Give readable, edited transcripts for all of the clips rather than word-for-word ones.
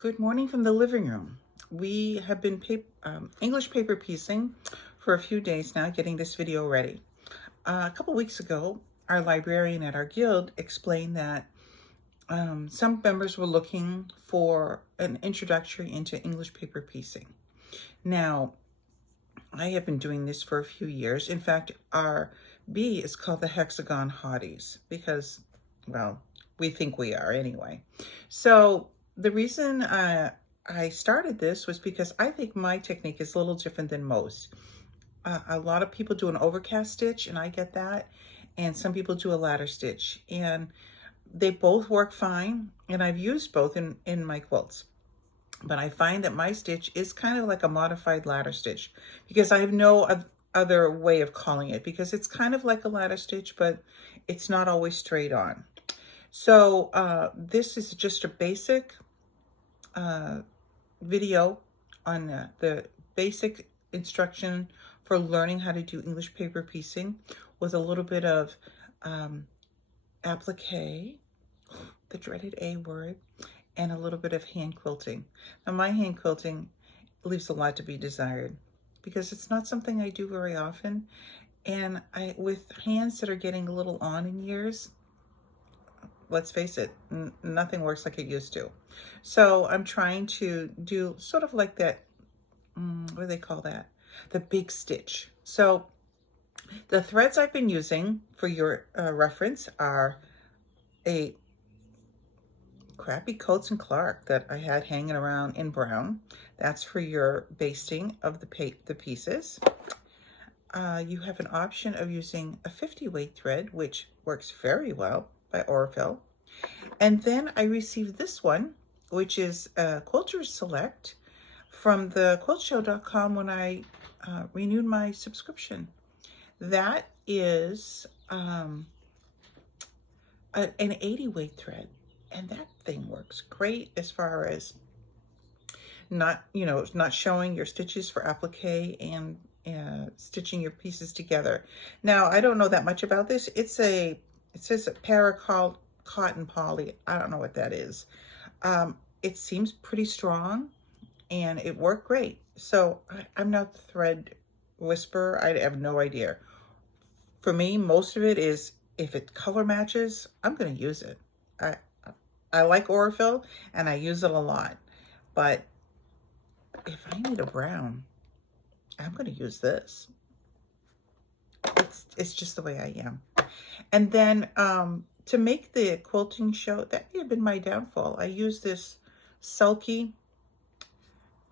Good morning from the living room. We have been English paper piecing for a few days now, getting this video ready. A couple weeks ago, our librarian at our guild explained that some members were looking for an introductory into English paper piecing. Now, I have been doing this for a few years. In fact, our bee is called the Hexagon Hotties because, well, we think we are anyway. So the reason I started this was because I think my technique is a little different than most. A lot of people do an overcast stitch, and I get that, and some people do a ladder stitch, and they both work fine, and I've used both in my quilts. But I find that my stitch is kind of like a modified ladder stitch because I have no other way of calling it, because it's kind of like a ladder stitch, but it's not always straight on. So this is just a basic video on the basic instruction for learning how to do English paper piecing with a little bit of applique, the dreaded A word, and a little bit of hand quilting. Now, my hand quilting leaves a lot to be desired because it's not something I do very often. And with hands that are getting a little on in years, let's face it, nothing works like it used to. So I'm trying to do sort of like that, what do they call that? The big stitch. So the threads I've been using for your reference are a crappy Coats and Clark that I had hanging around in brown. That's for your basting of the pieces. You have an option of using a 50 weight thread, which works very well, by Orville. And then I received this one, which is a Quilter's Select from the quiltshow.com when I renewed my subscription. That is an 80 weight thread, and that thing works great as far as not showing your stitches for applique and stitching your pieces together. Now, I don't know that much about this. It says a cotton poly. I don't know what that is. It seems pretty strong, and it worked great. So I'm not the thread whisperer. I have no idea. For me, most of it is, if it color matches, I'm going to use it. I like Orville, and I use it a lot. But if I need a brown, I'm going to use this. It's just the way I am. And then to make the quilting show, that may have been my downfall. I used this sulky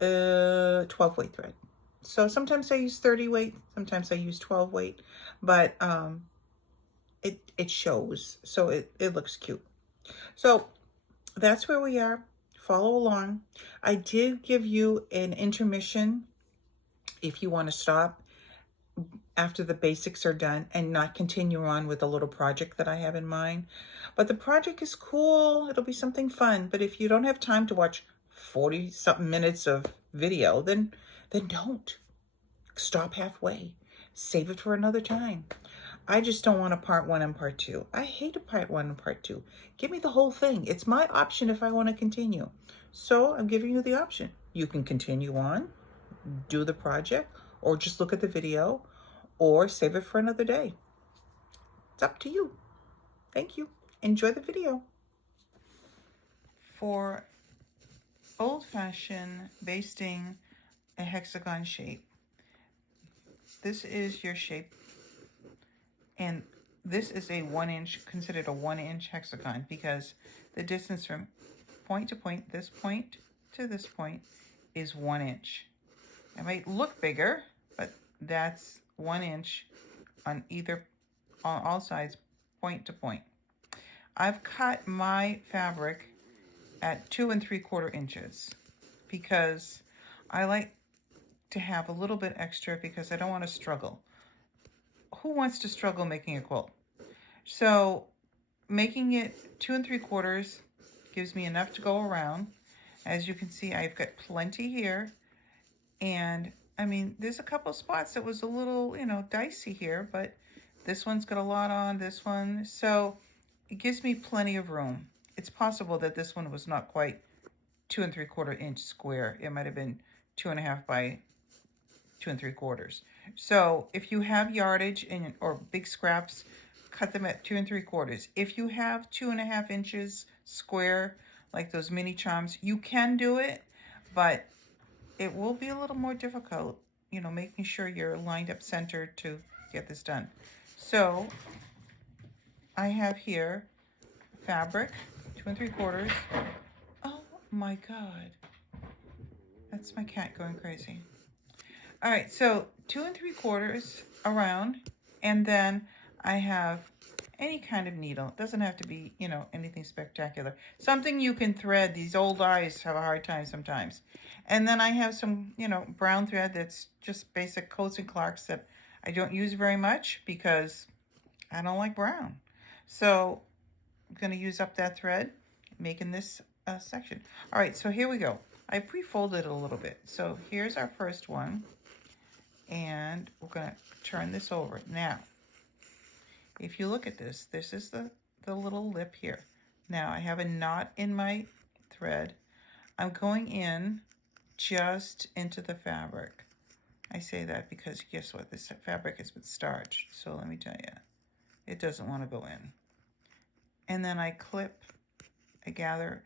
12 weight thread. So sometimes I use 30 weight, sometimes I use 12 weight, but it shows, so it looks cute. So that's where we are. Follow along. I did give you an intermission if you want to stop after the basics are done and not continue on with a little project that I have in mind. But the project is cool. It'll be something fun. But if you don't have time to watch 40 something minutes of video, then don't. Stop halfway. Save it for another time. I just don't want a part one and part two. I hate a part one and part two. Give me the whole thing. It's my option if I want to continue. So I'm giving you the option. You can continue on, do the project, or just look at the video, or save it for another day. It's up to you. Thank you. Enjoy the video. For old-fashioned basting a hexagon shape, this is your shape, and this is a 1 inch, considered a 1 inch hexagon, because the distance from point to point, this point to this point, is 1 inch. It might look bigger, but that's 1 inch on all sides, point to point. I've cut my fabric at 2 3/4 inches because I like to have a little bit extra, because I don't want to struggle. Who wants to struggle making a quilt? So making it 2 3/4 gives me enough to go around. As you can see, I've got plenty here. And I mean, there's a couple spots that was a little, dicey here, but this one's got a lot on, this one. So it gives me plenty of room. It's possible that this one was not quite 2 3/4 inch square. It might have been 2.5 by 2 3/4. So if you have yardage or big scraps, cut them at 2 3/4. If you have 2.5 inches square, like those mini charms, you can do it, but it will be a little more difficult, you know, making sure you're lined up center to get this done. So I have here fabric, 2 3/4. Oh my God, that's my cat going crazy. All right, so 2 3/4 around, and then I have any kind of needle. It doesn't have to be, you know, anything spectacular. Something you can thread. These old eyes have a hard time sometimes. And then I have some, you know, brown thread that's just basic Coats and Clarks that I don't use very much because I don't like brown. So I'm going to use up that thread, making this section. All right, so here we go. I pre-folded it a little bit. So here's our first one. And we're going to turn this over. Now, if you look at this, this is the little lip here. Now, I have a knot in my thread. I'm going in just into the fabric. I say that because guess what? This fabric is with starch. So let me tell you, it doesn't want to go in. And then I clip, I gather,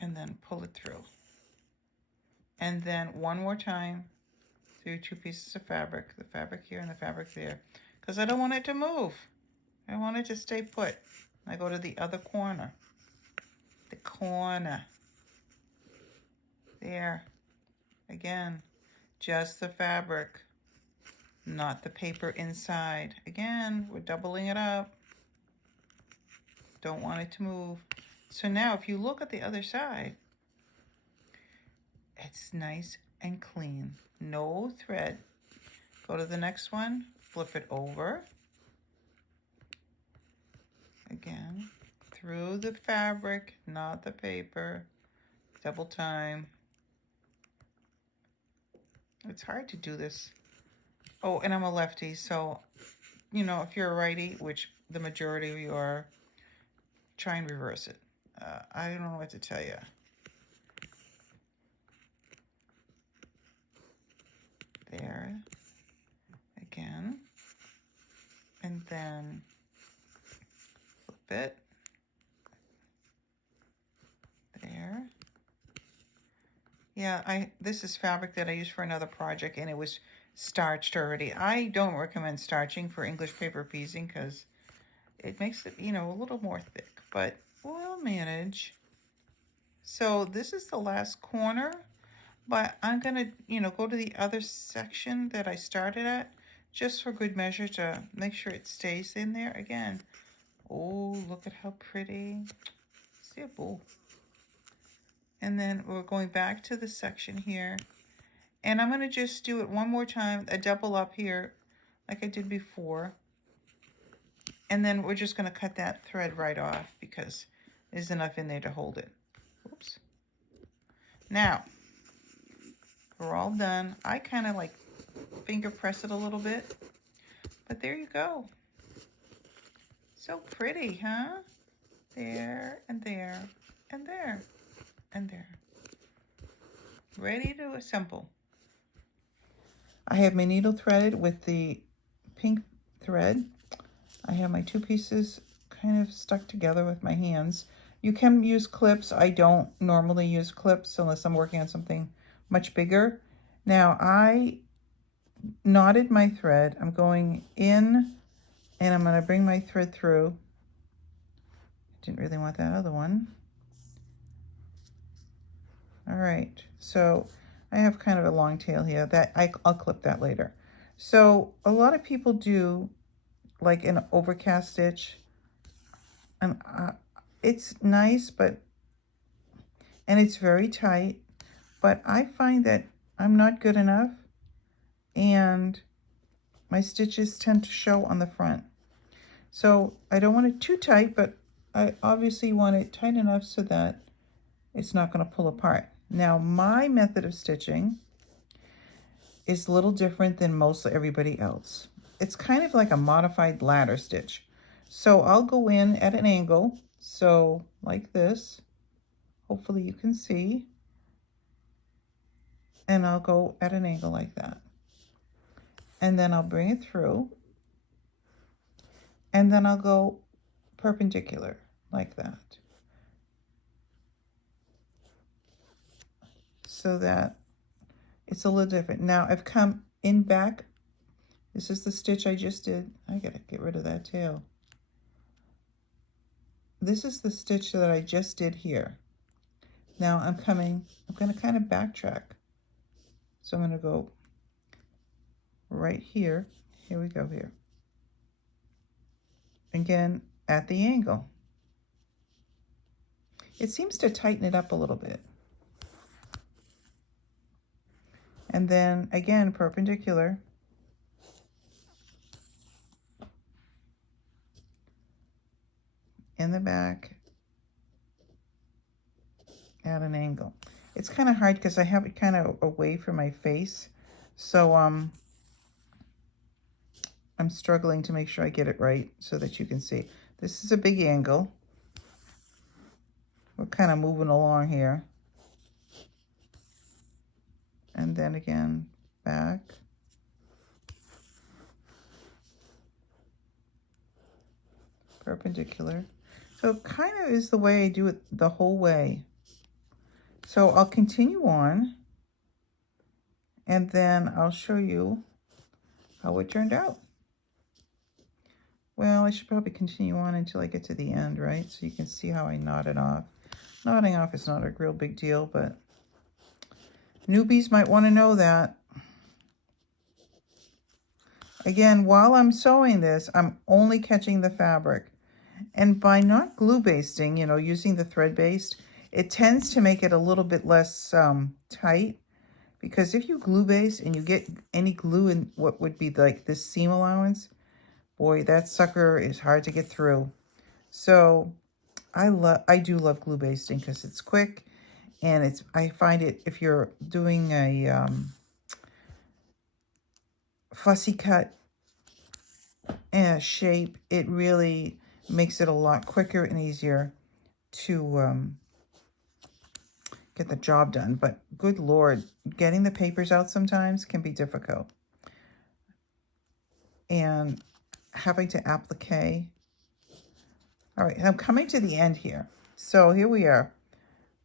and then pull it through. And then one more time through 2 pieces of fabric, the fabric here and the fabric there, because I don't want it to move. I want it to stay put. I go to the other corner. The corner. There. Again, just the fabric, not the paper inside. Again, we're doubling it up. Don't want it to move. So now if you look at the other side, it's nice and clean. No thread. Go to the next one, flip it over. Again, through the fabric, not the paper. Double time. It's hard to do this. Oh, and I'm a lefty, so, you know, if you're a righty, which the majority of you are, try and reverse it. I don't know what to tell you. There, again, and then flip it, there. Yeah, this is fabric that I used for another project, and it was starched already. I don't recommend starching for English paper piecing because it makes it, you know, a little more thick, but we'll manage. So this is the last corner. But I'm going to, you know, go to the other section that I started at just for good measure to make sure it stays in there again. Oh, look at how pretty. See a boo. And then we're going back to the section here. And I'm going to just do it one more time, a double up here like I did before. And then we're just going to cut that thread right off because there's enough in there to hold it. Oops. Now, we're all done. I kind of like finger press it a little bit, but there you go. So pretty, huh? There and there and there and there. Ready to assemble. I have my needle threaded with the pink thread. I have my 2 pieces kind of stuck together with my hands. You can use clips. I don't normally use clips unless I'm working on something much bigger. Now I knotted my thread. I'm going in and I'm going to bring my thread through. Didn't really want that other one. All right, so I have kind of a long tail here that I'll clip that later. So a lot of people do like an overcast stitch, and it's nice, and it's very tight, but I find that I'm not good enough and my stitches tend to show on the front. So I don't want it too tight, but I obviously want it tight enough so that it's not going to pull apart. Now my method of stitching is a little different than most everybody else. It's kind of like a modified ladder stitch. So I'll go in at an angle, so like this. Hopefully you can see. And I'll go at an angle like that. And then I'll bring it through. And then I'll go perpendicular like that. So that it's a little different. Now I've come in back. This is the stitch I just did. I gotta get rid of that tail. This is the stitch that I just did here. Now I'm gonna kind of backtrack. So I'm gonna go right here. Here we go here. Again, at the angle. It seems to tighten it up a little bit. And then again, perpendicular. In the back at an angle. It's kind of hard because I have it kind of away from my face. So I'm struggling to make sure I get it right so that you can see. This is a big angle. We're kind of moving along here. And then again, back. Perpendicular. So it kind of is the way I do it the whole way. So I'll continue on, and then I'll show you how it turned out. Well, I should probably continue on until I get to the end, right? So you can see how I knot it off. Knotting off is not a real big deal, but newbies might want to know that. Again, while I'm sewing this, I'm only catching the fabric. And by not glue basting, you know, using the thread based, it tends to make it a little bit less tight. Because if you glue baste and you get any glue in what would be like this seam allowance, boy, that sucker is hard to get through. So I do love glue basting because it's quick, and I find it, if you're doing a fussy cut shape, it really makes it a lot quicker and easier to get the job done. But good Lord, getting the papers out sometimes can be difficult. And having to applique. All right, I'm coming to the end here. So here we are.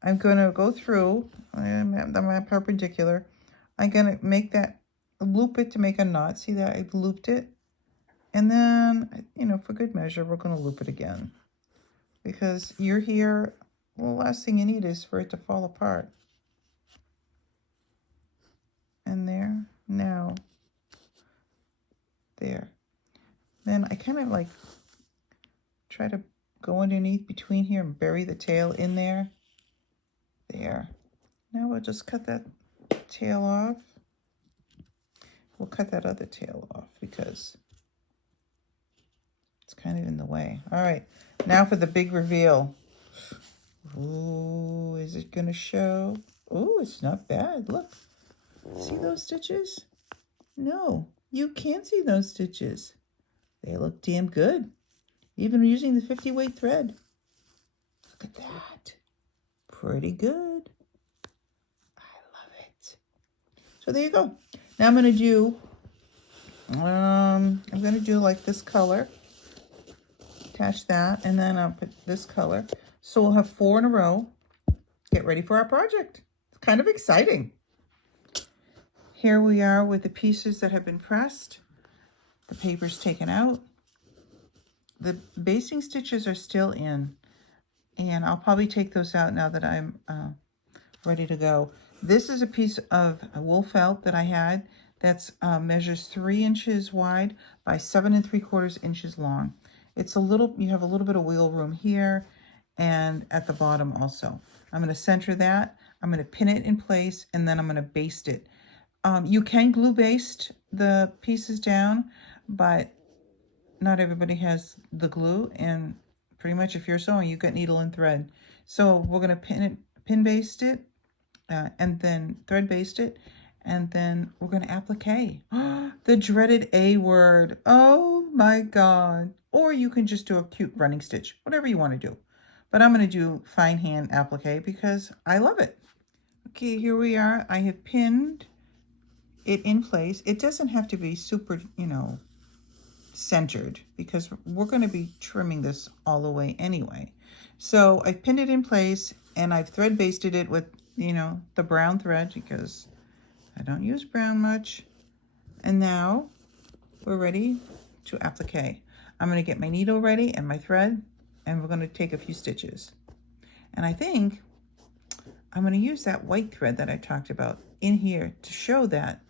I'm going to go through, I'm perpendicular. I'm going to make that, loop it to make a knot. See that? I've looped it. And then, you know, for good measure, we're going to loop it again. Because you're here, well, the last thing you need is for it to fall apart. And there, now, there. Then I kind of like try to go underneath between here and bury the tail in there. There. Now we'll just cut that tail off. We'll cut that other tail off because it's kind of in the way. All right, now for the big reveal. Ooh, is it gonna show? Ooh, it's not bad. Look, see those stitches? No, you can't see those stitches. They look damn good. Even using the 50 weight thread. Look at that. Pretty good. I love it. So there you go. Now I'm gonna do like this color. Attach that, and then I'll put this color. So we'll have 4 in a row. Get ready for our project. It's kind of exciting. Here we are with the pieces that have been pressed. The paper's taken out. The basting stitches are still in, and I'll probably take those out now that I'm ready to go. This is a piece of wool felt that I had that's measures 3 inches wide by 7 3/4 inches long. It's a little, you have a little bit of wiggle room here and at the bottom also. I'm going to center that. I'm going to pin it in place, and then I'm going to baste it. You can glue baste the pieces down, but not everybody has the glue, and pretty much if you're sewing, you've got needle and thread. So we're going to pin baste it, and then thread baste it, and then we're going to applique. The dreaded A word. Oh my God. Or you can just do a cute running stitch, whatever you want to do. But I'm going to do fine hand applique because I love it. Okay, here we are. I have pinned it in place. It doesn't have to be super, centered because we're going to be trimming this all the way anyway. So I pinned it in place and I've thread basted it with, the brown thread because I don't use brown much. And now we're ready to applique. I'm going to get my needle ready and my thread, and we're going to take a few stitches. And I think I'm going to use that white thread that I talked about in here to show that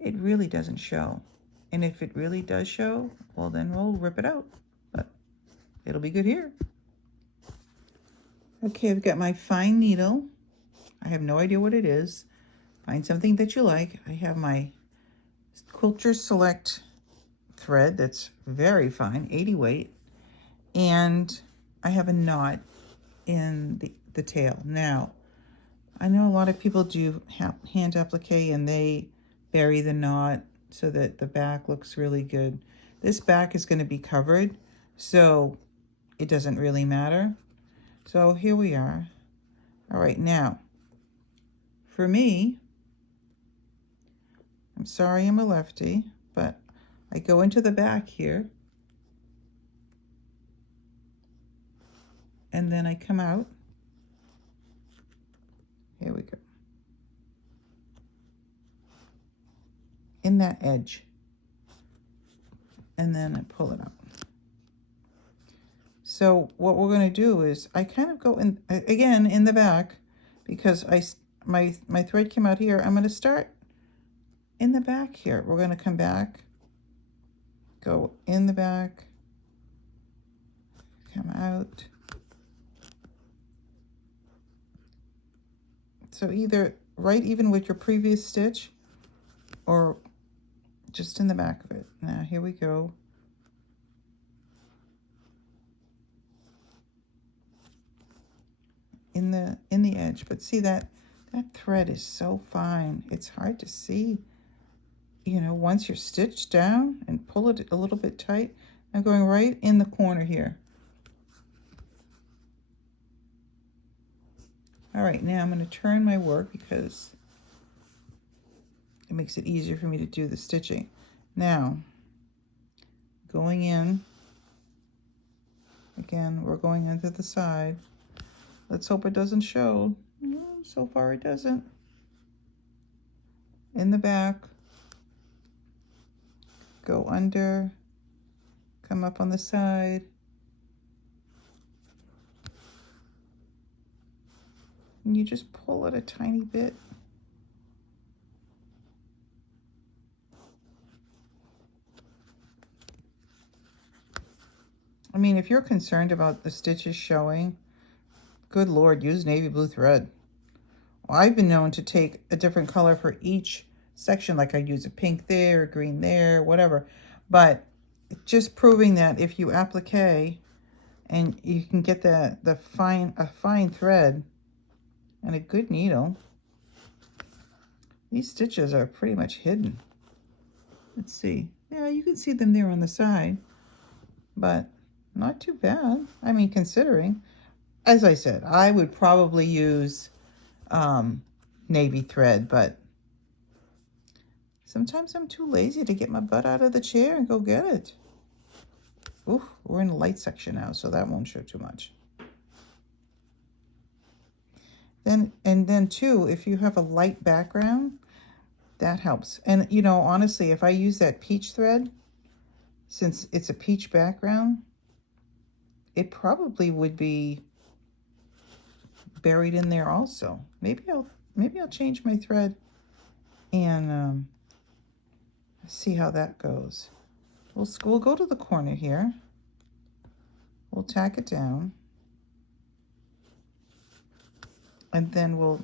it really doesn't show. And if it really does show, well, then we'll rip it out, but it'll be good here. Okay, I've got my fine needle. I have no idea what it is. Find something that you like. I have my Quilter Select thread that's very fine, 80 weight, and I have a knot in the tail. Now, I know a lot of people do hand applique and they bury the knot so that the back looks really good. This back is going to be covered, so it doesn't really matter. So here we are. All right, now, for me, I'm sorry I'm a lefty, but I go into the back here, and then I come out. Here we go. In that edge. And then I pull it out. So what we're going to do is I kind of go in, again, in the back, because my thread came out here. I'm going to start in the back here. We're going to come back, go in the back, come out. So either right even with your previous stitch or just in the back of it. Now here we go. In the edge, but see that thread is so fine. It's hard to see, once you're stitched down and pull it a little bit tight. I'm going right in the corner here. All right, now I'm going to turn my work because it makes it easier for me to do the stitching. Now, going in, again, we're going into the side. Let's hope it doesn't show. No, so far it doesn't. In the back, go under, come up on the side. And you just pull it a tiny bit. I mean, if you're concerned about the stitches showing, good Lord, use navy blue thread. Well, I've been known to take a different color for each section, like I'd use a pink there, a green there, whatever. But just proving that if you applique and you can get a fine thread and a good needle, these stitches are pretty much hidden. Let's see. Yeah, you can see them there on the side, but not too bad. I mean, considering, as I said, I would probably use navy thread, but sometimes I'm too lazy to get my butt out of the chair and go get it. Ooh, we're in the light section now, so that won't show too much. Then too, if you have a light background, that helps. And honestly, if I use that peach thread, since it's a peach background, it probably would be buried in there also. Maybe I'll change my thread and see how that goes. We'll go to the corner here. We'll tack it down. And then we'll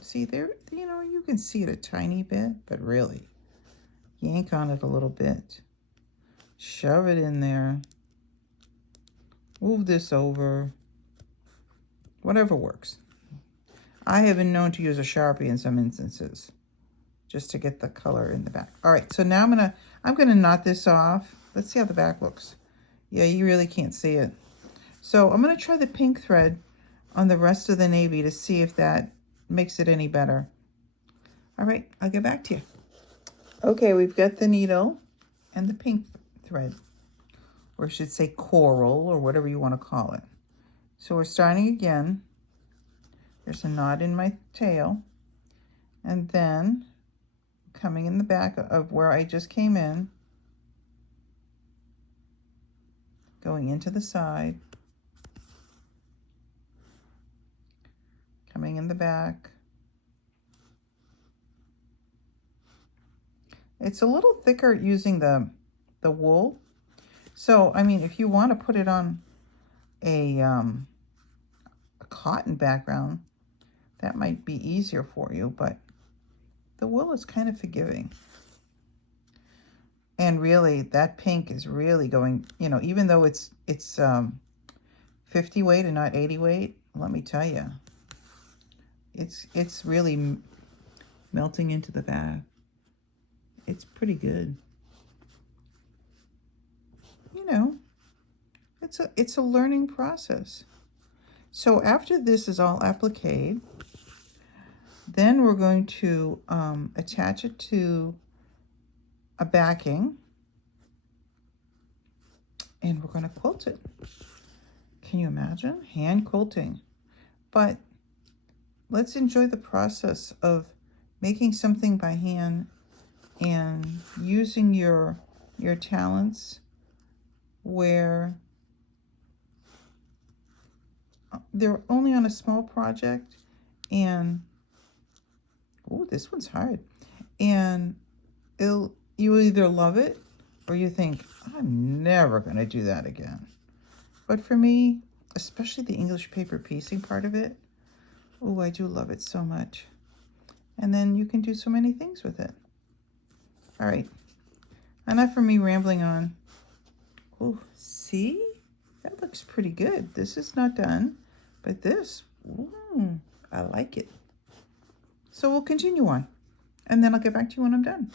see there, you can see it a tiny bit, but really yank on it a little bit. Shove it in there. Move this over. Whatever works. I have been known to use a Sharpie in some instances just to get the color in the back. All right, so now I'm gonna knot this off. Let's see how the back looks. Yeah, you really can't see it. So I'm going to try the pink thread on the rest of the navy to see if that makes it any better. All right, I'll get back to you. Okay, we've got the needle and the pink thread, or I should say coral, or whatever you want to call it. So we're starting again. There's a knot in my tail, and then coming in the back of where I just came in, going into the side, coming in the back. It's a little thicker using the wool. So, I mean, if you want to put it on a cotton background, that might be easier for you, but the wool is kind of forgiving. And really, that pink is really going, you know, even though it's 50 weight and not 80 weight, let me tell you, it's really melting into the bag. It's pretty good. You know, it's a learning process. So after this is all appliqued, then we're going to attach it to a backing, and we're going to quilt it. Can you imagine? Hand quilting. But let's enjoy the process of making something by hand and using your talents where they're only on a small project, and oh, this one's hard, and you either love it or you think, I'm never going to do that again. But for me, especially the English paper piecing part of it, oh, I do love it so much. And then you can do so many things with it. All right, enough for me rambling on. Oh, see? That looks pretty good. This is not done, but this, ooh, I like it. So we'll continue on, and then I'll get back to you when I'm done.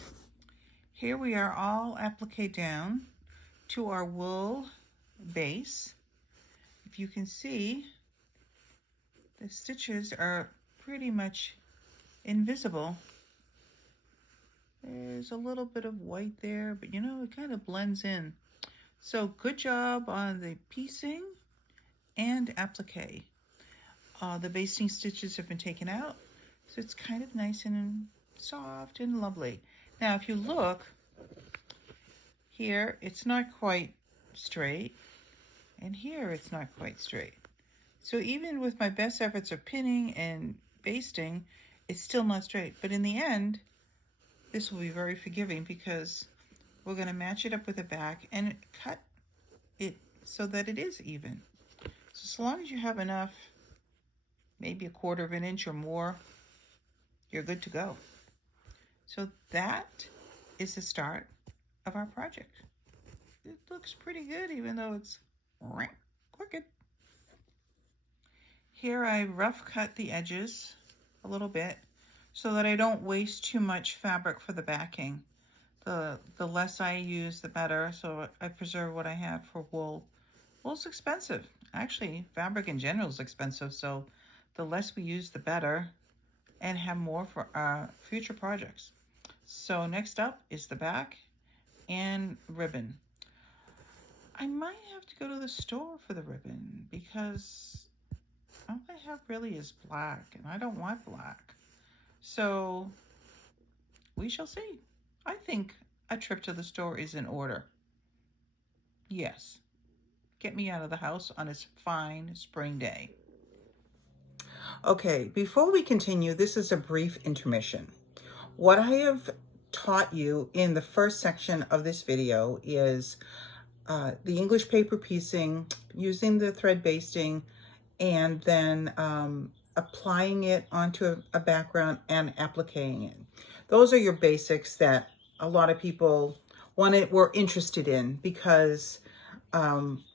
Here we are all appliqué down to our wool base. If you can see, the stitches are pretty much invisible. There's a little bit of white there, but you know, it kind of blends in. So good job on the piecing and appliqué. The basting stitches have been taken out, so it's kind of nice and soft and lovely. Now, if you look here, it's not quite straight, and here it's not quite straight. So even with my best efforts of pinning and basting, it's still not straight. But in the end, this will be very forgiving because we're going to match it up with the back and cut it so that it is even. So long as you have enough, maybe 1/4 of an inch or more, you're good to go. So that is the start of our project. It looks pretty good, even though it's crooked. Here I rough cut the edges a little bit so that I don't waste too much fabric for the backing. The less I use, the better, so I preserve what I have for wool. Wool's expensive. Actually, fabric in general is expensive, so the less we use, the better, and have more for our future projects. So next up is the back and ribbon. I might have to go to the store for the ribbon because all I have really is black, and I don't want black. So we shall see. I think a trip to the store is in order. Yes. Get me out of the house on this fine spring day. Okay, before we continue, this is a brief intermission. What I have taught you in the first section of this video is the English paper piecing, using the thread basting, and then applying it onto a background and appliquing it. Those are your basics that a lot of people were interested in because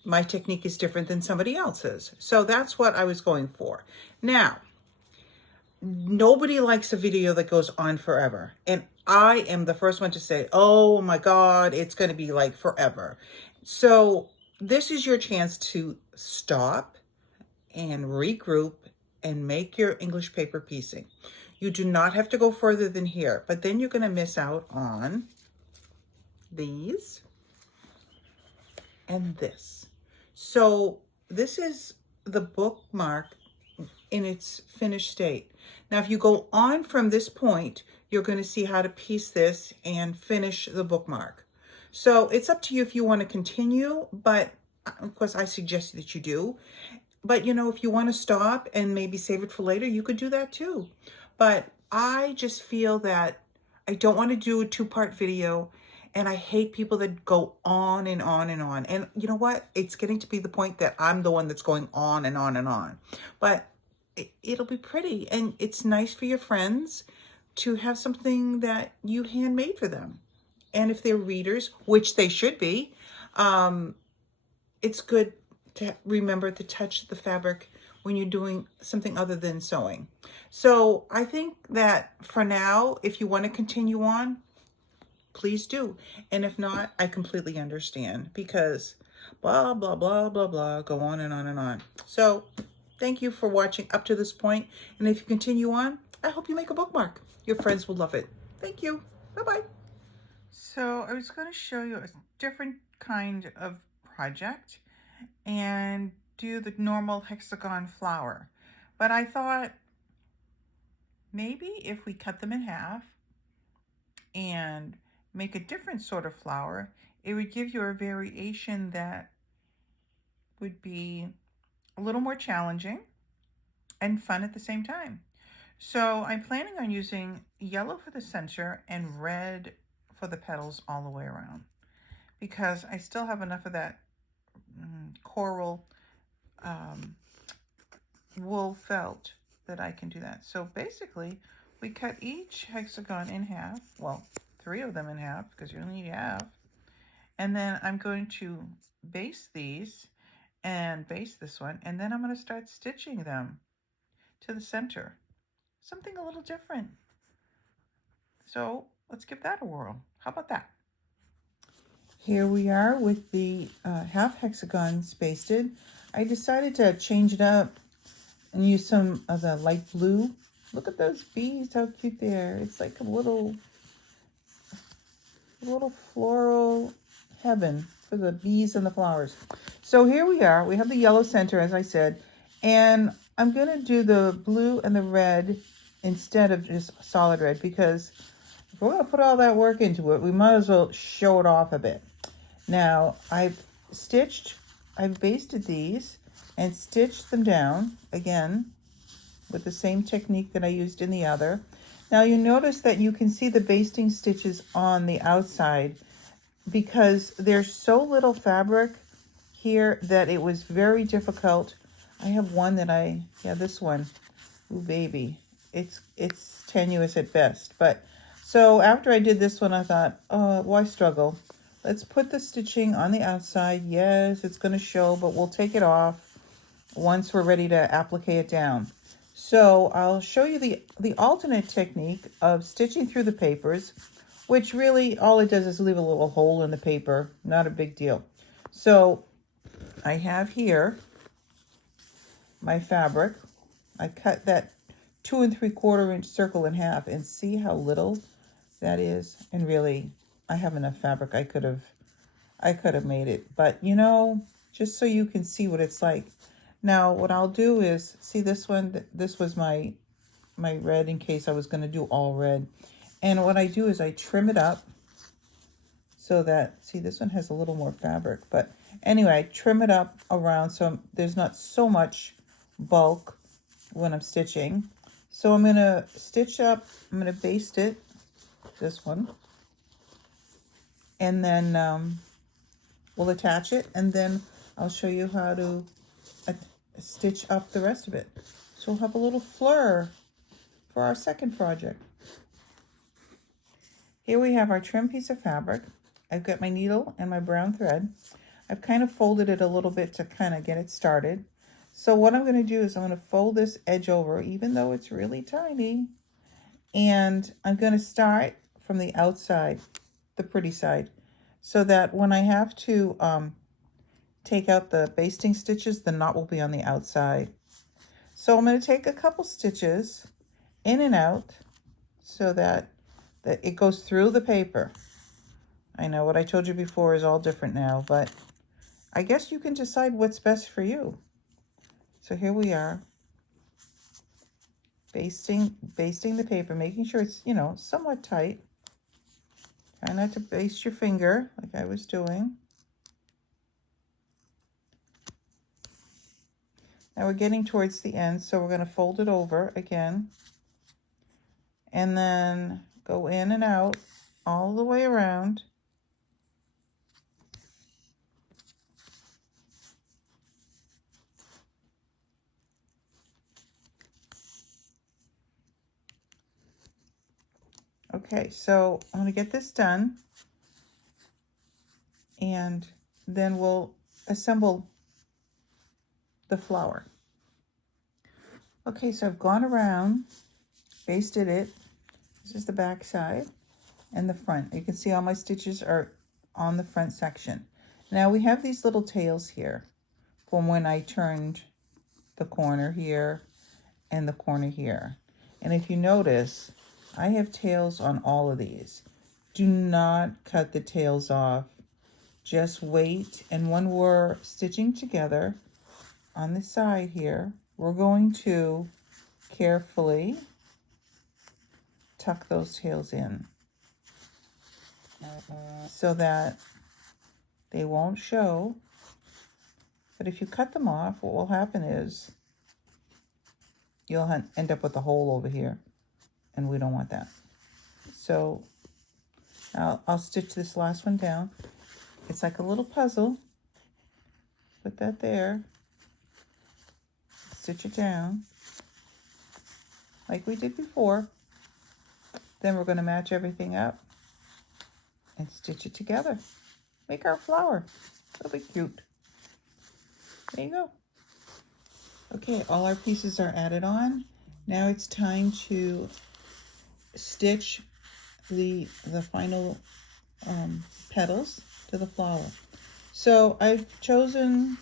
my technique is different than somebody else's. So that's what I was going for. Now, nobody likes a video that goes on forever. And I am the first one to say, oh my God, it's going to be like forever. So this is your chance to stop and regroup and make your English paper piecing. You do not have to go further than here, but then you're going to miss out on these and this. So this is the bookmark in its finished state. Now, if you go on from this point, you're going to see how to piece this and finish the bookmark. So it's up to you if you want to continue, but of course I suggest that you do. But you know, if you want to stop and maybe save it for later, you could do that too. But I just feel that I don't want to do a two-part video, and I hate people that go on and on and on. And you know what? It's getting to be the point that I'm the one that's going on and on and on. But it'll be pretty, and it's nice for your friends to have something that you handmade for them. And if they're readers, which they should be, it's good to remember to touch the fabric when you're doing something other than sewing. So I think that for now, if you want to continue on, please do. And if not, I completely understand, because blah, blah, blah, blah, blah, go on and on and on. So thank you for watching up to this point. And if you continue on, I hope you make a bookmark. Your friends will love it. Thank you. Bye-bye. So I was going to show you a different kind of project and do the normal hexagon flower. But I thought maybe if we cut them in half and make a different sort of flower, it would give you a variation that would be a little more challenging and fun at the same time. So I'm planning on using yellow for the center and red for the petals all the way around, because I still have enough of that coral wool felt that I can do that. So basically we cut each hexagon in half, well, 3 of them in half, because you only need half. And then I'm going to base these and base this one, and then I'm going to start stitching them to the center. Something a little different. So let's give that a whirl. How about that? Here we are with the half hexagons basted. I decided to change it up and use some of the light blue. Look at those bees, how cute they are. It's like a little floral heaven for the bees and the flowers. So here we are. We have the yellow center, as I said, and I'm going to do the blue and the red instead of just solid red, because if we're going to put all that work into it, we might as well show it off a bit. Now, I've basted these and stitched them down again with the same technique that I used in the other. Now you notice that you can see the basting stitches on the outside, because there's so little fabric here that it was very difficult. I have one that this one, ooh baby, it's tenuous at best. But so after I did this one, I thought, oh, why struggle? Let's put the stitching on the outside. Yes, it's going to show, but we'll take it off once we're ready to applique it down. So I'll show you the alternate technique of stitching through the papers, which really all it does is leave a little hole in the paper. Not a big deal. So I have here my fabric. I cut that 2 3/4 inch circle in half, and see how little that is. And really, I have enough fabric. I could have made it, but you know, just so you can see what it's like. Now what I'll do is, see this one, this was my red in case I was going to do all red. And what I do is I trim it up so that, see, this one has a little more fabric, but anyway, I trim it up around so there's not so much bulk when I'm stitching. So I'm going to stitch up, I'm going to baste it, this one, and then we'll attach it, and then I'll show you how to stitch up the rest of it. So we'll have a little fleur for our second project. Here we have our trim piece of fabric. I've got my needle and my brown thread. I've kind of folded it a little bit to kind of get it started. So what I'm going to do is I'm going to fold this edge over, even though it's really tiny, and I'm going to start from the outside, the pretty side, so that when I have to take out the basting stitches, the knot will be on the outside. So I'm going to take a couple stitches in and out so that it goes through the paper. I know what I told you before is all different now, but I guess you can decide what's best for you. So here we are, basting the paper, making sure it's, you know, somewhat tight. Try not to baste your finger like I was doing. Now we're getting towards the end, so we're going to fold it over again. And then go in and out all the way around. Okay, so I'm going to get this done, and then we'll assemble the flower. Okay, so I've gone around, basted it. This is the back side and the front. You can see all my stitches are on the front section. Now we have these little tails here from when I turned the corner here and the corner here. And if you notice, I have tails on all of these. Do not cut the tails off. Just wait, and when we're stitching together on the side here, we're going to carefully tuck those tails in so that they won't show. But if you cut them off, what will happen is you'll end up with a hole over here, and we don't want that. So I'll stitch this last one down. It's like a little puzzle. Put that there. Stitch it down like we did before. Then we're going to match everything up and stitch it together. Make our flower. It'll be cute. There you go. Okay, all our pieces are added on. Now it's time to stitch the final petals to the flower. So I've chosen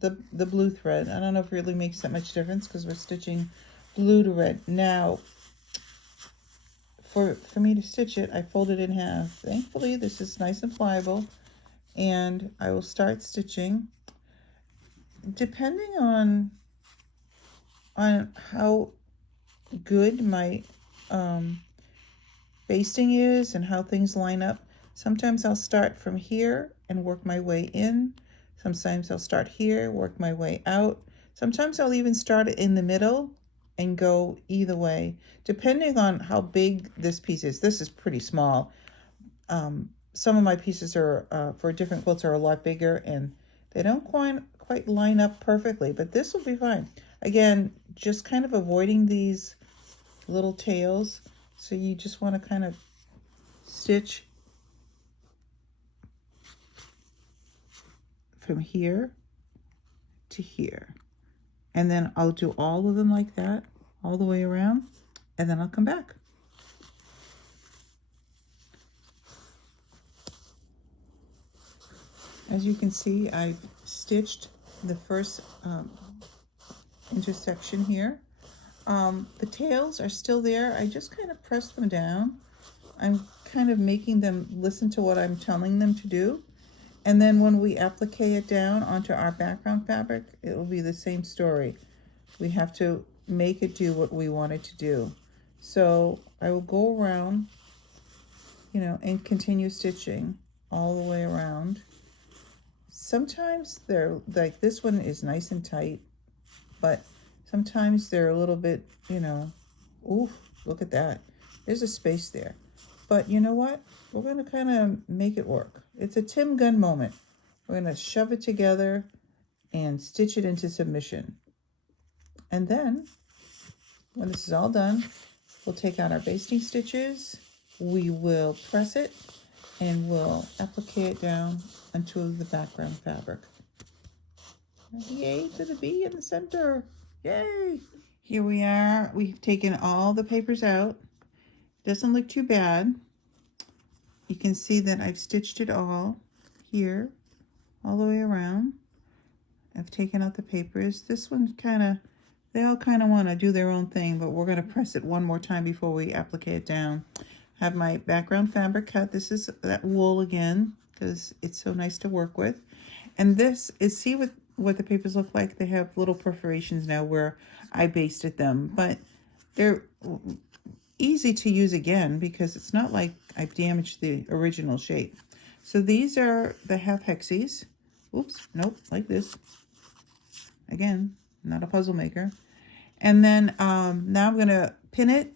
the blue thread. I don't know if it really makes that much difference because we're stitching blue to red. Now, for me to stitch it, I fold it in half. Thankfully, this is nice and pliable, and I will start stitching. Depending on how good my basting is and how things line up, sometimes I'll start from here and work my way in. Sometimes I'll start here, work my way out. Sometimes I'll even start it in the middle and go either way, depending on how big this piece is. This is pretty small. Some of my pieces are for different quilts are a lot bigger, and they don't quite line up perfectly, but this will be fine. Again, just kind of avoiding these little tails. So you just want to kind of stitch from here to here. And then I'll do all of them like that, all the way around, and then I'll come back. As you can see, I've stitched the first intersection here. The tails are still there. I just kind of press them down. I'm kind of making them listen to what I'm telling them to do. And then when we applique it down onto our background fabric, it will be the same story. We have to make it do what we want it to do. So I will go around, you know, and continue stitching all the way around. Sometimes they're like, this one is nice and tight, but sometimes they're a little bit, you know, oof, look at that. There's a space there. But you know what? We're going to kind of make it work. It's a Tim Gunn moment. We're going to shove it together and stitch it into submission. And then, when this is all done, we'll take out our basting stitches. We will press it, and we'll applique it down onto the background fabric. Yay to the bee in the center. Yay. Here we are. We've taken all the papers out. Doesn't look too bad. You can see that I've stitched it all here, all the way around. I've taken out the papers. This one they all kind of want to do their own thing, but we're going to press it one more time before we applique it down. Have my background fabric cut. This is that wool again, because it's so nice to work with. And this is, see what the papers look like? They have little perforations now where I basted them, but they're easy to use again because it's not like I've damaged the original shape. So these are the half hexies. Oops, nope, like this. Again, not a puzzle maker. And then now I'm gonna pin it,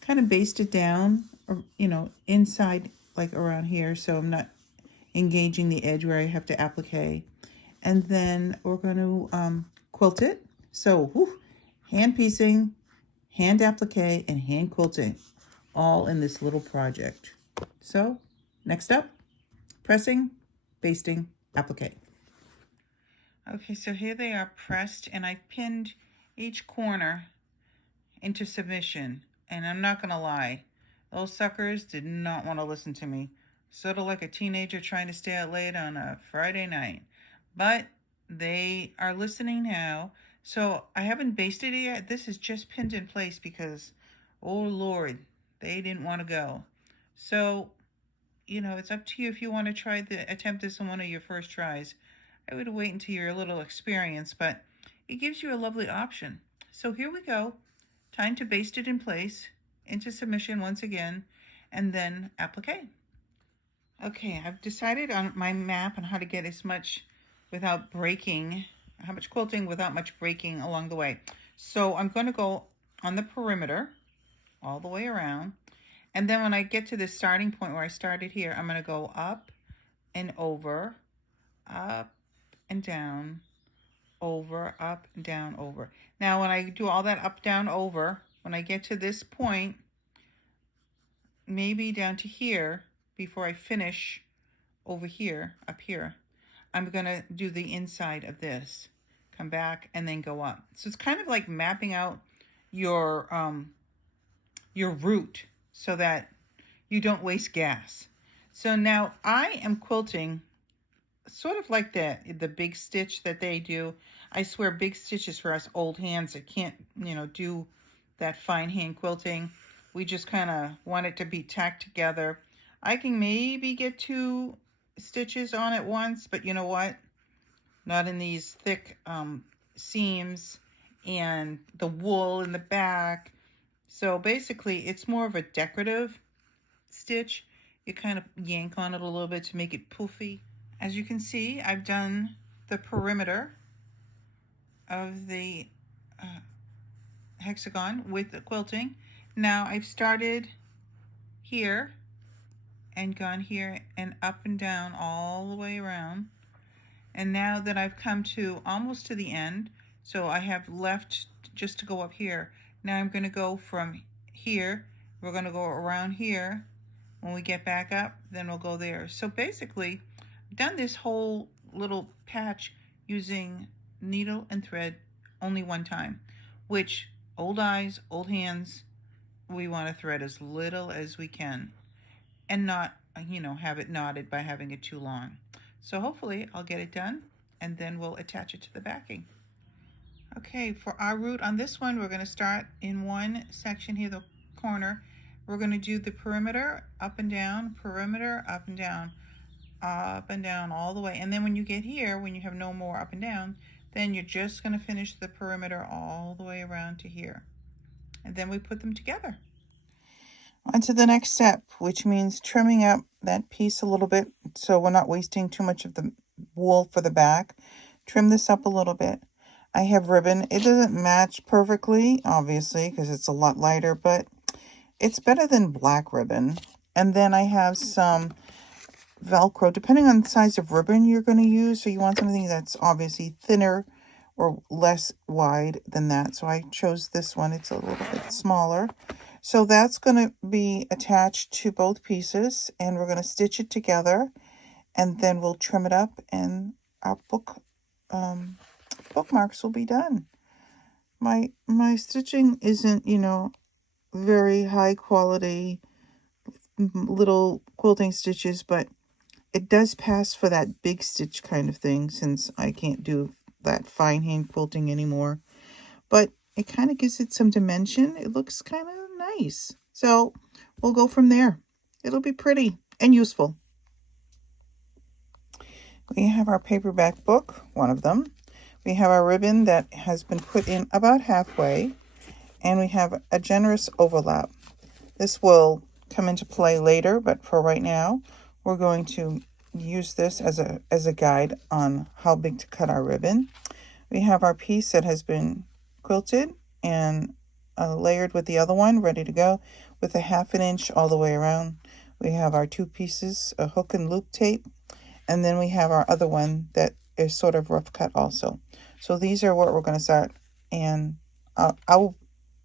kind of baste it down, or, you know, inside, like around here, so I'm not engaging the edge where I have to applique. And then we're going to quilt it. So hand piecing, hand applique, and hand quilting, all in this little project. So next up, pressing, basting, applique. Okay, so here they are pressed, and I've pinned each corner into submission. And I'm not going to lie, those suckers did not want to listen to me. Sort of like a teenager trying to stay out late on a Friday night. But they are listening now. So I haven't basted it yet. This is just pinned in place because, oh Lord, they didn't want to go. So, you know, it's up to you if you want to attempt this on one of your first tries. I would wait until you're a little experienced, but it gives you a lovely option. So here we go. Time to baste it in place, into submission once again, and then applique. Okay, I've decided on my map on how to get as much without breaking, how much quilting without much breaking along the way. So I'm going to go on the perimeter all the way around. And then when I get to this starting point where I started here, I'm going to go up and over, up and down, over, up, down, over. Now when I do all that up, down, over, when I get to this point, maybe down to here, before I finish over here, up here, I'm gonna do the inside of this. Come back and then go up. So it's kind of like mapping out your route so that you don't waste gas. So now I am quilting sort of like the big stitch that they do. I swear big stitches for us old hands that can't, you know, do that fine hand quilting. We just kind of want it to be tacked together. I can maybe get 2 stitches on at once, but you know what? Not in these thick seams and the wool in the back. So basically it's more of a decorative stitch. You kind of yank on it a little bit to make it poofy. As you can see, I've done the perimeter of the hexagon with the quilting. Now I've started here and gone here and up and down all the way around. And now that I've come to almost to the end, so I have left just to go up here. Now I'm going to go from here. We're going to go around here. When we get back up, then we'll go there. So basically, I've done this whole little patch using needle and thread only one time, which old eyes, old hands, we want to thread as little as we can and not, you know, have it knotted by having it too long. So hopefully I'll get it done and then we'll attach it to the backing. Okay, for our route on this one, we're going to start in one section here, the corner. We're going to do the perimeter, up and down, perimeter, up and down all the way. And then when you get here, when you have no more up and down, then you're just going to finish the perimeter all the way around to here. And then we put them together. On to the next step, which means trimming up that piece a little bit so we're not wasting too much of the wool for the back. Trim this up a little bit. I have ribbon. It doesn't match perfectly, obviously, because it's a lot lighter, but it's better than black ribbon. And then I have some Velcro, depending on the size of ribbon you're going to use. So you want something that's obviously thinner or less wide than that. So I chose this one. It's a little bit smaller. So that's going to be attached to both pieces, and we're going to stitch it together, and then we'll trim it up, and our book bookmarks will be done. My stitching isn't, you know, very high quality little quilting stitches, but it does pass for that big stitch kind of thing since I can't do that fine hand quilting anymore. But it kind of gives it some dimension. It looks kind of nice. So we'll go from there. It'll be pretty and useful. We have our paperback book, one of them. We have our ribbon that has been put in about halfway, and we have a generous overlap. This will come into play later, but for right now, we're going to use this as a guide on how big to cut our ribbon. We have our piece that has been quilted and layered with the other one, ready to go, with a 1/2 inch all the way around. We have our 2 pieces of hook and loop tape, and then we have our other one that is sort of rough cut also. So these are what we're going to start, and I will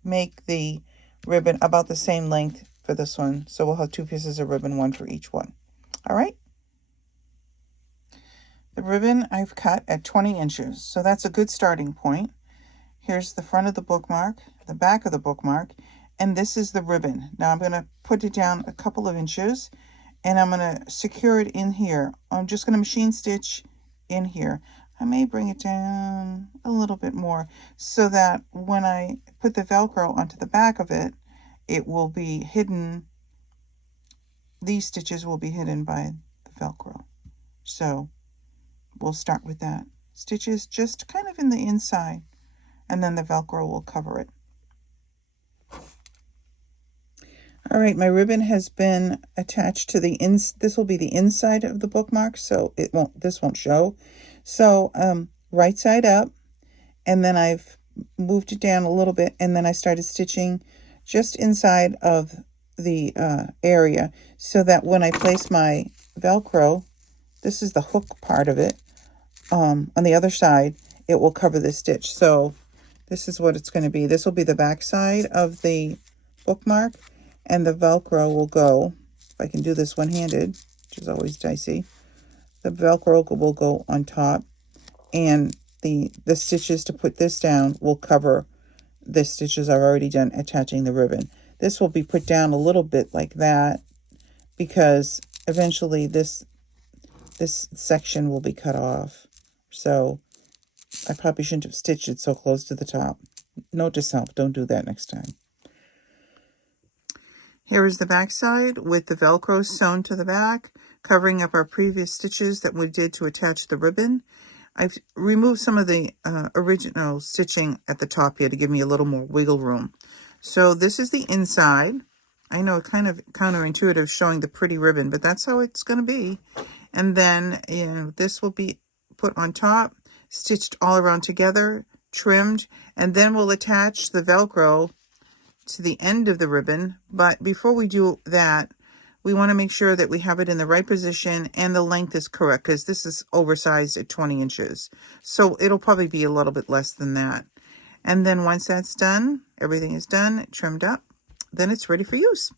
make the ribbon about the same length for this one. So we'll have 2 pieces of ribbon, one for each one. All right. The ribbon I've cut at 20 inches, so that's a good starting point. Here's the front of the bookmark, the back of the bookmark, and this is the ribbon. Now I'm going to put it down a couple of inches, and I'm going to secure it in here. I'm just going to machine stitch in here. I may bring it down a little bit more so that when I put the Velcro onto the back of it, it will be hidden. These stitches will be hidden by the Velcro. So we'll start with that. Stitches just kind of in the inside, and then the Velcro will cover it. All right, my ribbon has been attached to the this will be the inside of the bookmark, so this won't show. So right side up, and then I've moved it down a little bit, and then I started stitching just inside of the area, so that when I place my Velcro, this is the hook part of it, on the other side, it will cover the stitch. So this is what it's going to be. This will be the back side of the bookmark, and the Velcro will go, if I can do this one-handed, which is always dicey, the Velcro will go on top, and the stitches to put this down will cover the stitches I've already done attaching the ribbon. This will be put down a little bit like that, because eventually this section will be cut off. So I probably shouldn't have stitched it so close to the top. Note to self, don't do that next time. Here is the back side with the Velcro sewn to the back, covering up our previous stitches that we did to attach the ribbon. I've removed some of the original stitching at the top here to give me a little more wiggle room. So this is the inside. I know, kind of counterintuitive showing the pretty ribbon, but that's how it's going to be. And then, you know, this will be put on top, stitched all around together, trimmed, and then we'll attach the Velcro to the end of the ribbon. But before we do that, we want to make sure that we have it in the right position and the length is correct, because this is oversized at 20 inches. So it'll probably be a little bit less than that. And then once that's done, everything is done, trimmed up, then it's ready for use.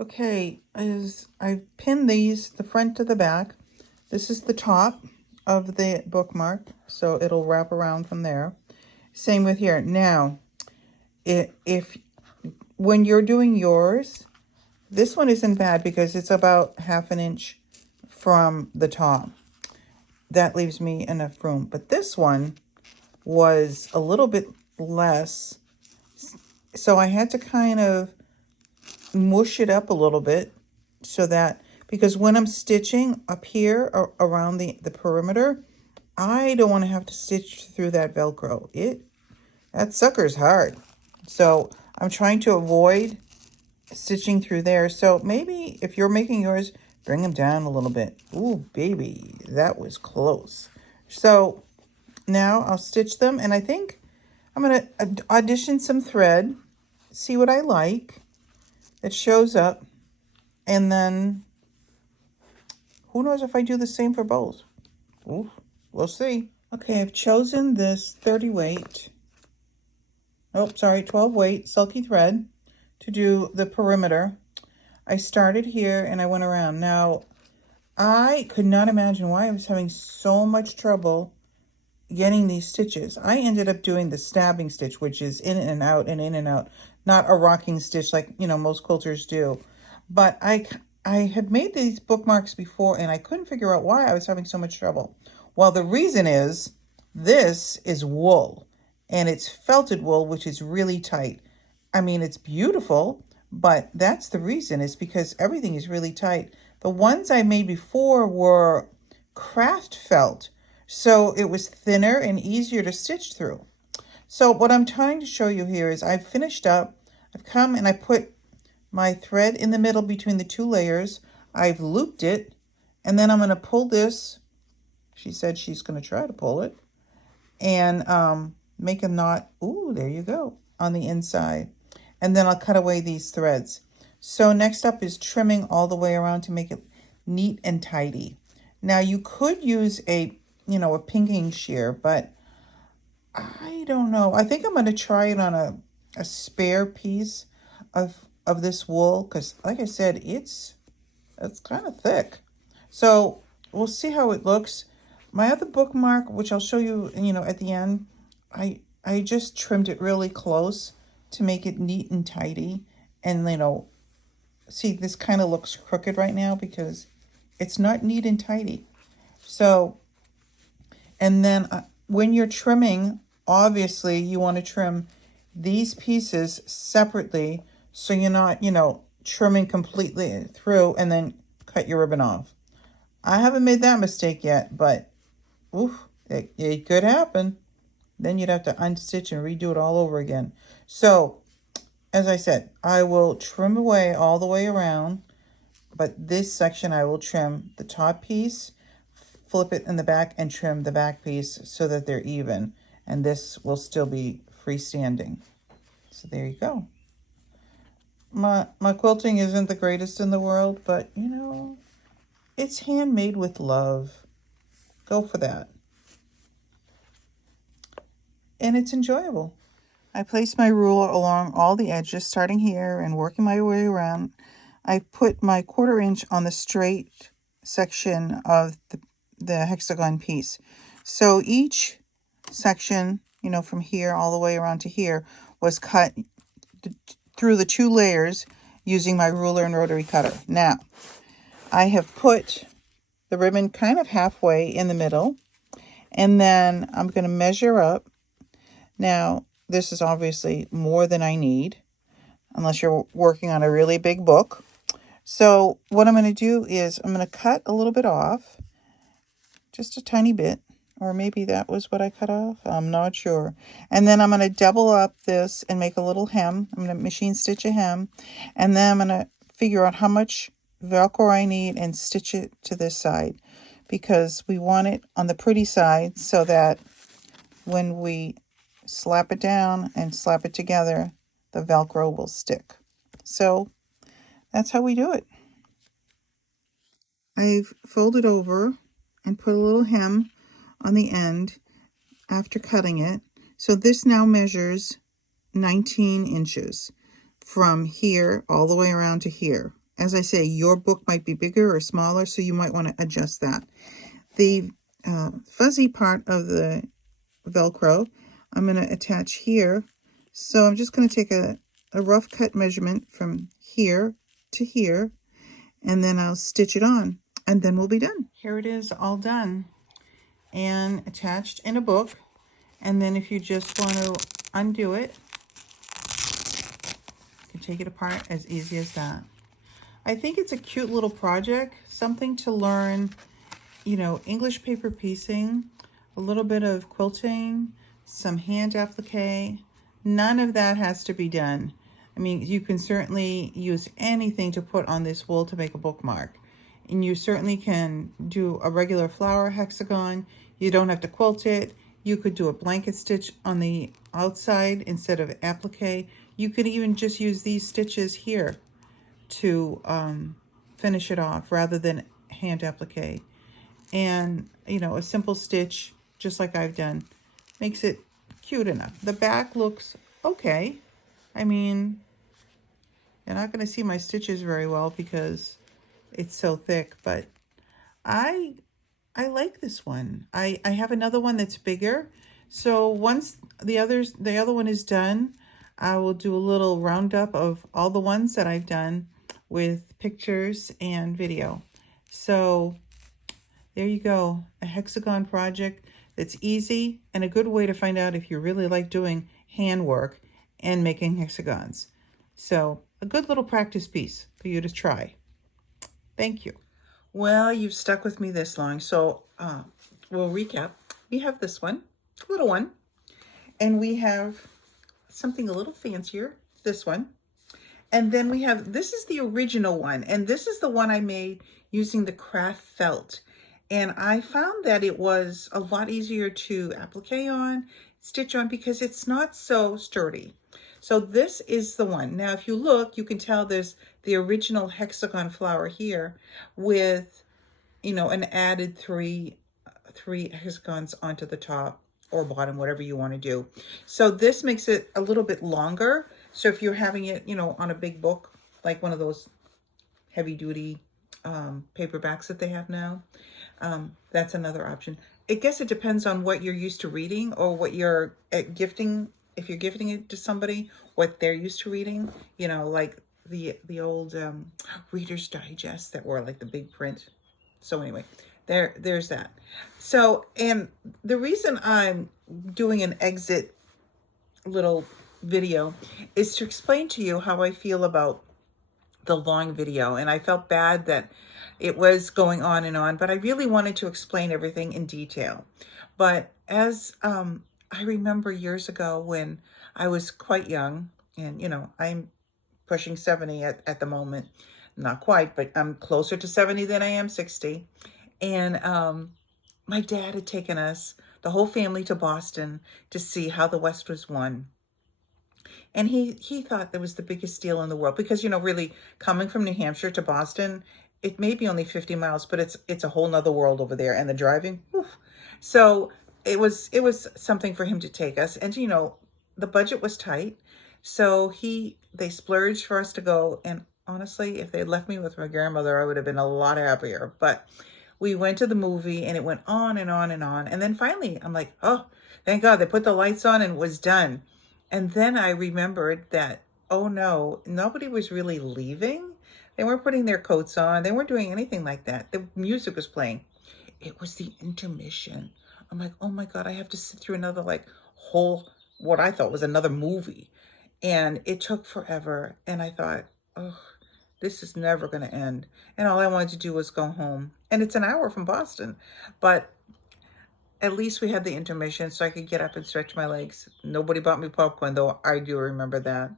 Okay, as I've pinned these, the front to the back, this is the top of the bookmark, so it'll wrap around from there. Same with here. Now, when you're doing yours, this one isn't bad because it's about 1/2 inch from the top. That leaves me enough room. But this one was a little bit less, so I had to kind of mush it up a little bit, so that, because when I'm stitching up here around the perimeter, I don't want to have to stitch through that Velcro. That sucker's hard. So I'm trying to avoid stitching through there. So maybe if you're making yours, bring them down a little bit. Ooh, baby, that was close. So now I'll stitch them, and I think I'm going to audition some thread, see what I like that shows up, and then who knows if I do the same for both. Ooh, we'll see. Okay, I've chosen this 30 weight, 12 weight silky thread to do the perimeter. I started here and I went around. Now, I could not imagine why I was having so much trouble getting these stitches. I ended up doing the stabbing stitch, which is in and out and in and out, not a rocking stitch like, you know, most quilters do. But I have made these bookmarks before and I couldn't figure out why I was having so much trouble. Well, the reason is this is wool and it's felted wool, which is really tight. I mean, it's beautiful, but that's the reason, is because everything is really tight. The ones I made before were craft felt, so it was thinner and easier to stitch through. So what I'm trying to show you here is I've finished up. I've come and I put my thread in the middle between the two layers. I've looped it, and then I'm going to pull this. She said she's going to try to pull it and make a knot. Ooh, there you go, on the inside. And then I'll cut away these threads. So next up is trimming all the way around to make it neat and tidy. Now you could use a pinking shear, but I don't know. I think I'm going to try it on a spare piece of this wool, because like I said, it's kind of thick. So we'll see how it looks. My other bookmark, which I'll show you, at the end, I just trimmed it really close to make it neat and tidy. And, see, this kind of looks crooked right now because it's not neat and tidy. So, and then when you're trimming, obviously you want to trim these pieces separately so you're not, trimming completely through and then cut your ribbon off. I haven't made that mistake yet, but oof, it could happen. Then you'd have to unstitch and redo it all over again. So, as I said, I will trim away all the way around, but this section I will trim the top piece, flip it in the back, and trim the back piece so that they're even. And this will still be freestanding. So there you go. My quilting isn't the greatest in the world, but, it's handmade with love. Go for that. And it's enjoyable. I place my ruler along all the edges, starting here and working my way around. I put my 1/4 inch on the straight section of the hexagon piece. So each section, from here all the way around to here, was cut through the 2 layers using my ruler and rotary cutter. Now, I have put the ribbon kind of halfway in the middle, and then I'm going to measure up. Now, this is obviously more than I need, unless you're working on a really big book. So what I'm going to do is I'm going to cut a little bit off, just a tiny bit, or maybe that was what I cut off. I'm not sure. And then I'm going to double up this and make a little hem. I'm going to machine stitch a hem, and then I'm going to figure out how much Velcro I need and stitch it to this side, because we want it on the pretty side so that when we slap it down and slap it together, the Velcro will stick. So that's how we do it. I've folded over and put a little hem on the end after cutting it. So this now measures 19 inches from here all the way around to here. As I say, your book might be bigger or smaller, so you might want to adjust that. The fuzzy part of the Velcro, I'm going to attach here. So I'm just going to take a rough cut measurement from here to here, and then I'll stitch it on, and then we'll be done. Here it is, all done and attached in a book. And then if you just want to undo it, you can take it apart as easy as that. I think it's a cute little project, something to learn, English paper piecing, a little bit of quilting, some hand applique. None of that has to be done. I mean, you can certainly use anything to put on this wool to make a bookmark. And you certainly can do a regular flower hexagon. You don't have to quilt it. You could do a blanket stitch on the outside instead of applique. You could even just use these stitches here to finish it off rather than hand applique. And, a simple stitch, just like I've done, makes it cute enough. The back looks okay. I mean, you're not going to see my stitches very well because it's so thick, but I I like this one. I have another one that's bigger. So once the other one is done, I will do a little roundup of all the ones that I've done with pictures and video. So there you go, a hexagon project that's easy and a good way to find out if you really like doing handwork and making hexagons. So a good little practice piece for you to try. Thank you. Well, you've stuck with me this long, so we'll recap. We have this one, little one, and we have something a little fancier, this one. And then we have, this is the original one, and this is the one I made using the craft felt. And I found that it was a lot easier to applique on, stitch on, because it's not so sturdy. So this is the one. Now, if you look, you can tell there's the original hexagon flower here with, you know, an added three hexagons onto the top or bottom, whatever you want to do. So this makes it a little bit longer. So if you're having it, you know, on a big book, like one of those heavy duty paperbacks that they have now, that's another option. I guess it depends on what you're used to reading or what you're gifting. If you're gifting it to somebody, what they're used to reading, you know, like the old Reader's Digest that were like the big print. So anyway, there's that. So, and the reason I'm doing an exit little video is to explain to you how I feel about the long video. And I felt bad that it was going on and on, but I really wanted to explain everything in detail. But as I remember years ago when I was quite young, and you know, I'm pushing 70 at the moment. Not quite, but I'm closer to 70 than I am 60. And my dad had taken us, the whole family, to Boston to see how the West was won. And he thought that was the biggest deal in the world because, you know, really coming from New Hampshire to Boston, it may be only 50 miles, but it's a whole nother world over there. And the driving, whew. So it was something for him to take us. And, you know, the budget was tight. So they splurged for us to go. And honestly, if they left me with my grandmother, I would have been a lot happier. But we went to the movie and it went on and on and on. And then finally, I'm like, oh, thank God they put the lights on and it was done. And then I remembered that, oh no, nobody was really leaving. They weren't putting their coats on. They weren't doing anything like that. The music was playing. It was the intermission. I'm like, oh my God, I have to sit through another whole, what I thought was another movie. And it took forever. And I thought, oh, this is never going to end. And all I wanted to do was go home. And it's an hour from Boston. But at least we had the intermission so I could get up and stretch my legs. Nobody bought me popcorn, though I do remember that.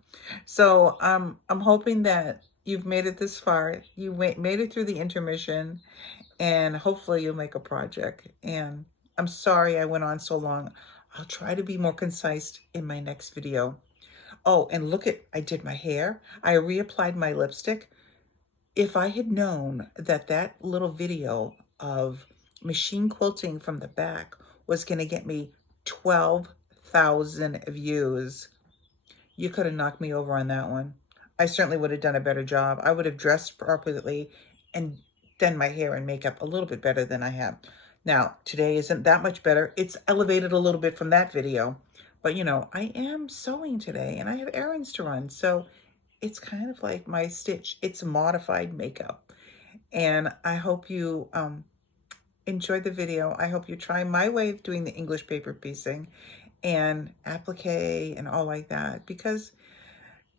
So I'm hoping that you've made it this far. You made it through the intermission, and hopefully you'll make a project. And I'm sorry I went on so long. I'll try to be more concise in my next video. Oh, and look I did my hair. I reapplied my lipstick. If I had known that little video of machine quilting from the back was going to get me 12,000 views, you could have knocked me over on that one. I certainly would have done a better job. I would have dressed properly and done my hair and makeup a little bit better than I have. Now, today isn't that much better. It's elevated a little bit from that video. But, you know, I am sewing today and I have errands to run. So it's kind of like my stitch. It's modified makeup. And I hope you enjoyed the video. I hope you try my way of doing the English paper piecing and applique and all like that, because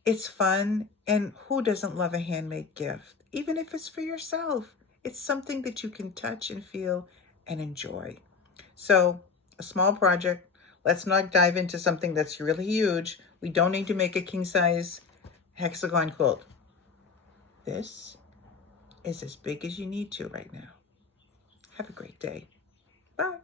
it's fun. And who doesn't love a handmade gift? Even if it's for yourself, it's something that you can touch and feel and enjoy. So a small project. Let's not dive into something that's really huge. We don't need to make a king size hexagon quilt. This is as big as you need to right now. Have a great day. Bye.